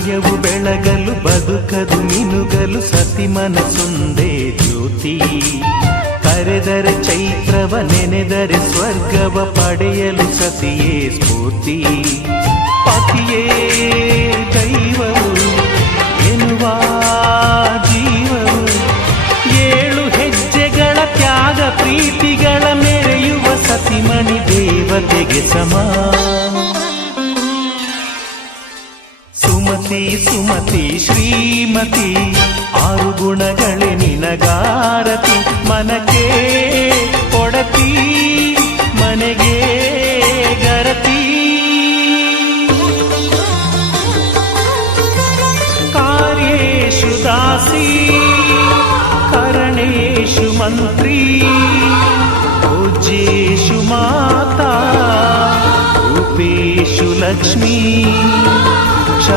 ಹೃದಯವು ಬೆಳಗಲು ಬದುಕದು ಮಿನುಗಲು ಸತಿ ಮನಸೊಂದೇ ಜ್ಯೋತಿ. ಕರೆದರೆ ಚೈತ್ರವ ನೆನೆದರೆ ಸ್ವರ್ಗವ ಪಡೆಯಲು ಸತಿಯೇ ಸ್ಫೂರ್ತಿ. ಪತಿಯೇ ದೈವವು ಎನ್ನುವ ಜೀವವು, 7 ಹೆಜ್ಜೆಗಳ ತ್ಯಾಗ ಪ್ರೀತಿಗಳ ಮೆರೆಯುವ ಸತಿಮಣಿ ದೇವತೆಗೆ ಸಮ. ಸುಮತಿ ಸುಮತಿ ಶ್ರೀಮತಿ 6 ಗುಣಗಳೇ ನಿನಗಾರತಿ. ಮನಕ್ಕೆ ಕೊಡತಿ ಮನೆಗೆ ಗರತಿ. ಕಾರ್ಯೇಷು ದಾಸಿ ಕರಣೇಷು ಮಂತ್ರಿ. ಪೂಜ್ಯೇಷು ಮಾತಾ ರೂಪೇಷು ಲಕ್ಷ್ಮೀ.